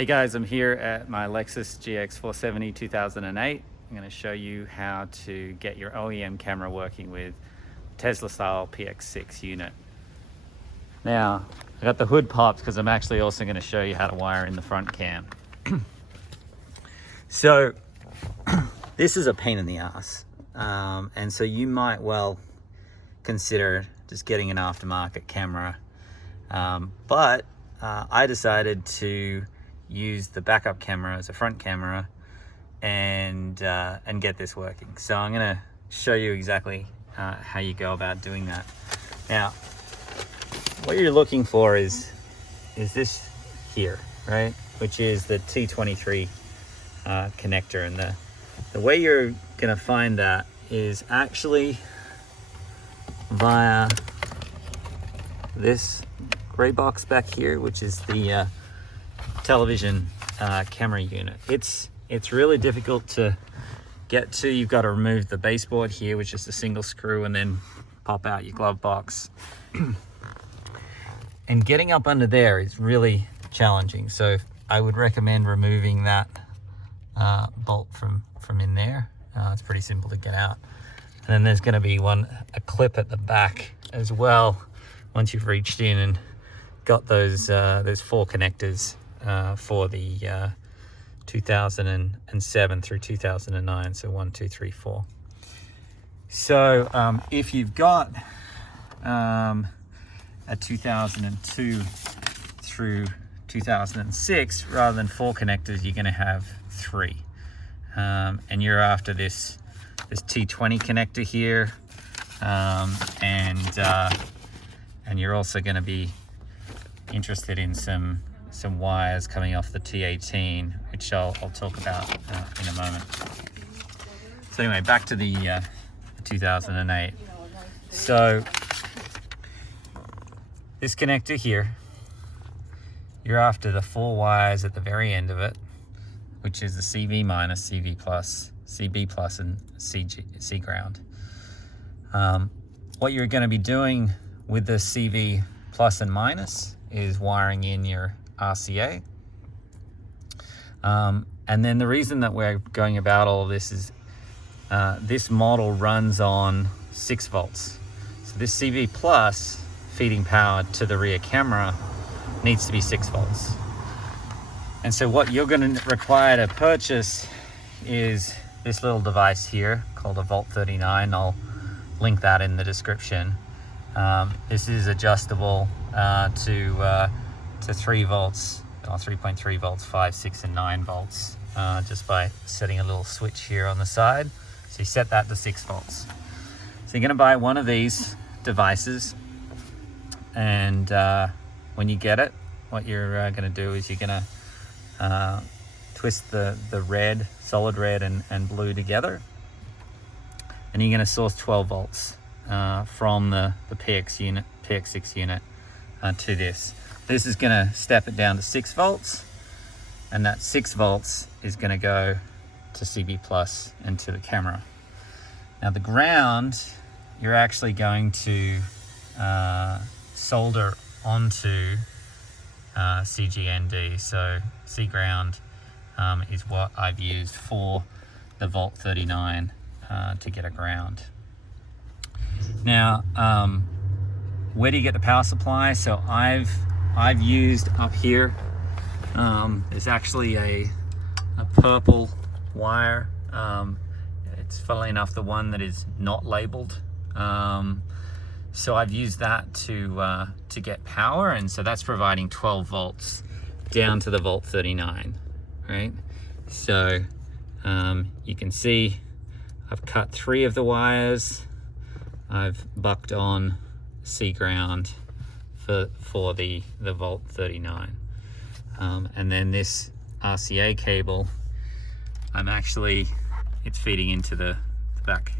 Hey guys, I'm here at my Lexus GX470 2008. I'm going to show you how to get your OEM camera working with Tesla style PX6 unit. Now, I got the hood popped because I'm actually also going to show you how to wire in the front cam. So, this is a pain in the ass. And so you might well consider just getting an aftermarket camera. But I decided to use the backup camera as a front camera and get this working. So I'm going to show you exactly how you go about doing that. Now, what you're looking for is this here, right? Which is the T23 connector, and the way you're going to find that is actually via this gray box back here, which is the television camera unit. It's really difficult to get to. You've got to remove the baseboard here, which is a single screw, and then pop out your glove box. And getting up under there is really challenging. So I would recommend removing that bolt from in there. It's pretty simple to get out. And then there's going to be a clip at the back as well. Once you've reached in and got those four connectors for the 2007 through 2009, so 1, 2, 3, 4. So if you've got a 2002 through 2006, rather than 4 connectors, you're going to have 3, and you're after this T20 connector here, and you're also going to be interested in some wires coming off the T18, which I'll talk about in a moment. So anyway, back to the 2008. So this connector here, you're after the 4 wires at the very end of it, which is the CV minus, CV plus, CB plus, and C ground. What you're going to be doing with the CV plus and minus is wiring in your RCA. And then the reason that we're going about all of this is this model runs on 6 volts. So this CV plus feeding power to the rear camera needs to be 6 volts. And so what you're going to require to purchase is this little device here called a Volt 39. I'll link that in the description. This is adjustable to 3 volts, or 3.3 volts, 5, 6, and 9 volts, just by setting a little switch here on the side. So you set that to 6 volts. So you're going to buy one of these devices, and when you get it, what you're going to do is you're going to twist the red, solid red and blue together, and you're going to source 12 volts from the PX6 unit to this. This is going to step it down to 6 volts, and that 6 volts is going to go to CB plus and to the camera. Now the ground, you're actually going to solder onto CGND. So C ground is what I've used for the Volt 39 to get a ground. Now, where do you get the power supply? So I've used up here, there's actually a purple wire. It's funnily enough the one that is not labeled. So I've used that to get power, and so that's providing 12 volts down to the Volt 39, right? So you can see I've cut 3 of the wires. I've bucked on C ground for the Volt 39, and then this RCA cable, it's feeding into the back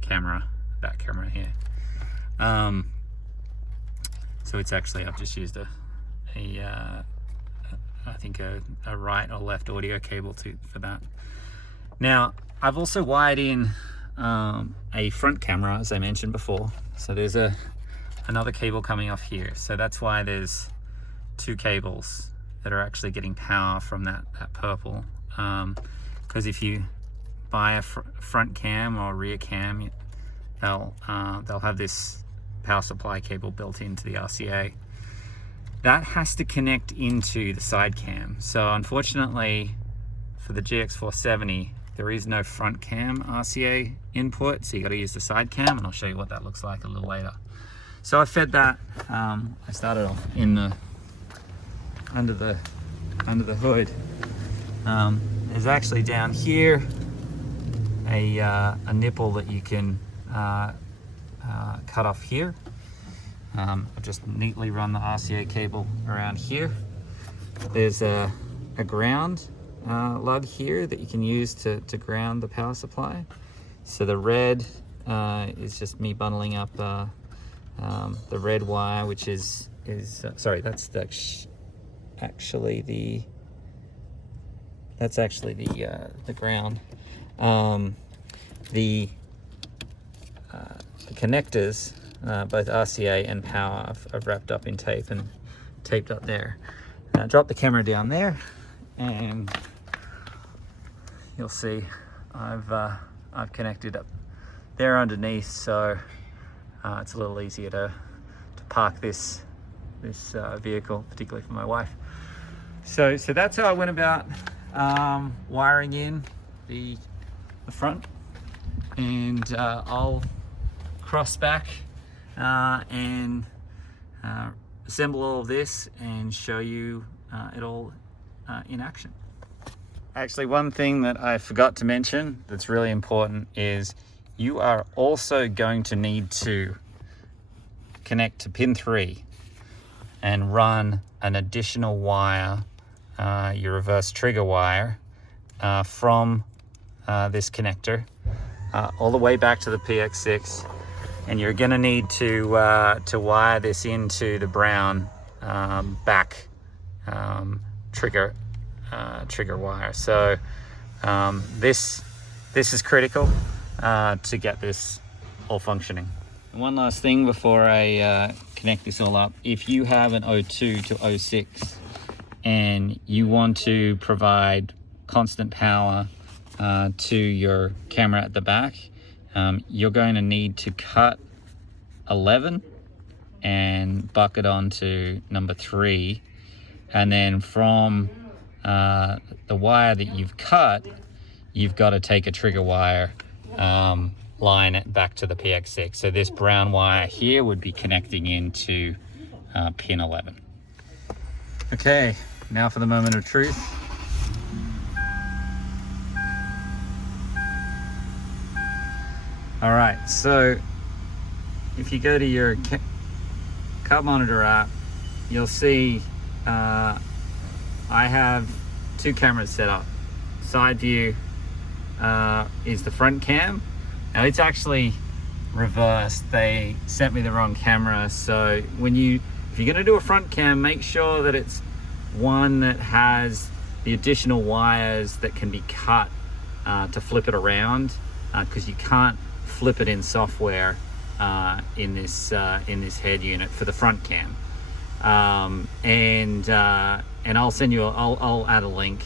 camera here. So it's actually, I've just used I think a right or left audio cable for that. Now I've also wired in a front camera, as I mentioned before. So there's another cable coming off here. So that's why there's 2 cables that are actually getting power from that purple. Because if you buy a front cam or rear cam, they'll have this power supply cable built into the RCA. That has to connect into the side cam. So unfortunately for the GX470, there is no front cam RCA input, so you got to use the side cam, and I'll show you what that looks like a little later. So I fed that. I started off in the under the hood. There's actually down here a nipple that you can cut off here. I'll just neatly run the RCA cable around here. There's a ground lug here that you can use to ground the power supply. So the red is just me bundling up the red wire, which is sorry, that's actually the ground. The connectors, both RCA and power, I've wrapped up in tape and taped up there. Drop the camera down there, and you'll see I've connected up there underneath, so it's a little easier to park this vehicle, particularly for my wife. So that's how I went about wiring in the front, and I'll cross back and assemble all of this and show you it all in action. Actually, one thing that I forgot to mention that's really important is you are also going to need to connect to pin 3 and run an additional wire, your reverse trigger wire, from this connector all the way back to the PX6, and you're going to need to wire this into the brown back trigger wire. So this is critical to get this all functioning. And one last thing before I connect this all up: if you have an 02 to 06 and you want to provide constant power to your camera at the back, you're going to need to cut 11 and buck it onto number 3, and then from the wire that you've cut, you've got to take a trigger wire, line it back to the PX6. So this brown wire here would be connecting into pin 11. Okay, now for the moment of truth. All right, so if you go to your card monitor app, you'll see I have 2 cameras set up. Side view is the front cam. Now it's actually reversed. They sent me the wrong camera. So if you're gonna do a front cam, make sure that it's one that has the additional wires that can be cut to flip it around, because you can't flip it in software in this head unit for the front cam. And I'll send you I'll add a link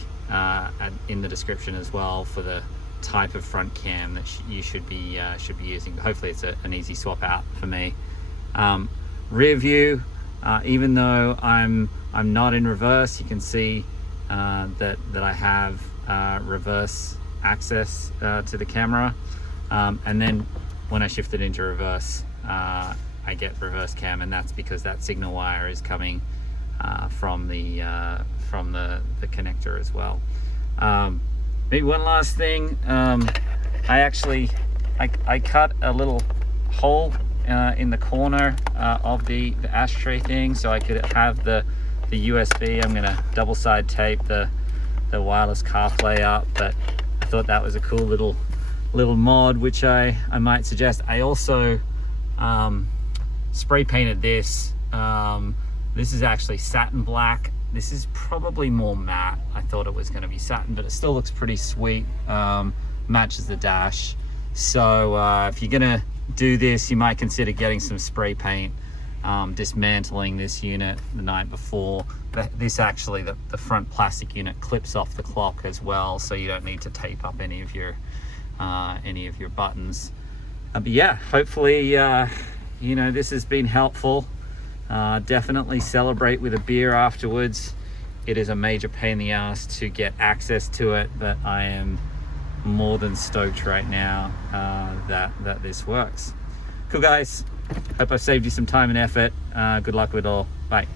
in the description as well for the type of front cam that you should be using. Hopefully it's an easy swap out for me. Rear view, even though I'm not in reverse, you can see that I have reverse access to the camera, and then when I shift it into reverse, I get reverse cam, and that's because that signal wire is coming from the connector as well. Maybe one last thing, I cut a little hole in the corner of the ashtray thing, so I could have the USB. I'm gonna double side tape the wireless CarPlay up, but I thought that was a cool little mod, which I might suggest. I also spray painted this. This is actually satin black. This is probably more matte. I thought it was going to be satin, but it still looks pretty sweet. Matches the dash. So if you're gonna do this, you might consider getting some spray paint dismantling this unit the night before. This actually, the front plastic unit clips off the clock as well, so you don't need to tape up any of your buttons. But yeah, hopefully you know, this has been helpful. Definitely celebrate with a beer afterwards. It is a major pain in the ass to get access to it, but I am more than stoked right now that this works. Cool guys, hope I've saved you some time and effort. Good luck with it all. Bye.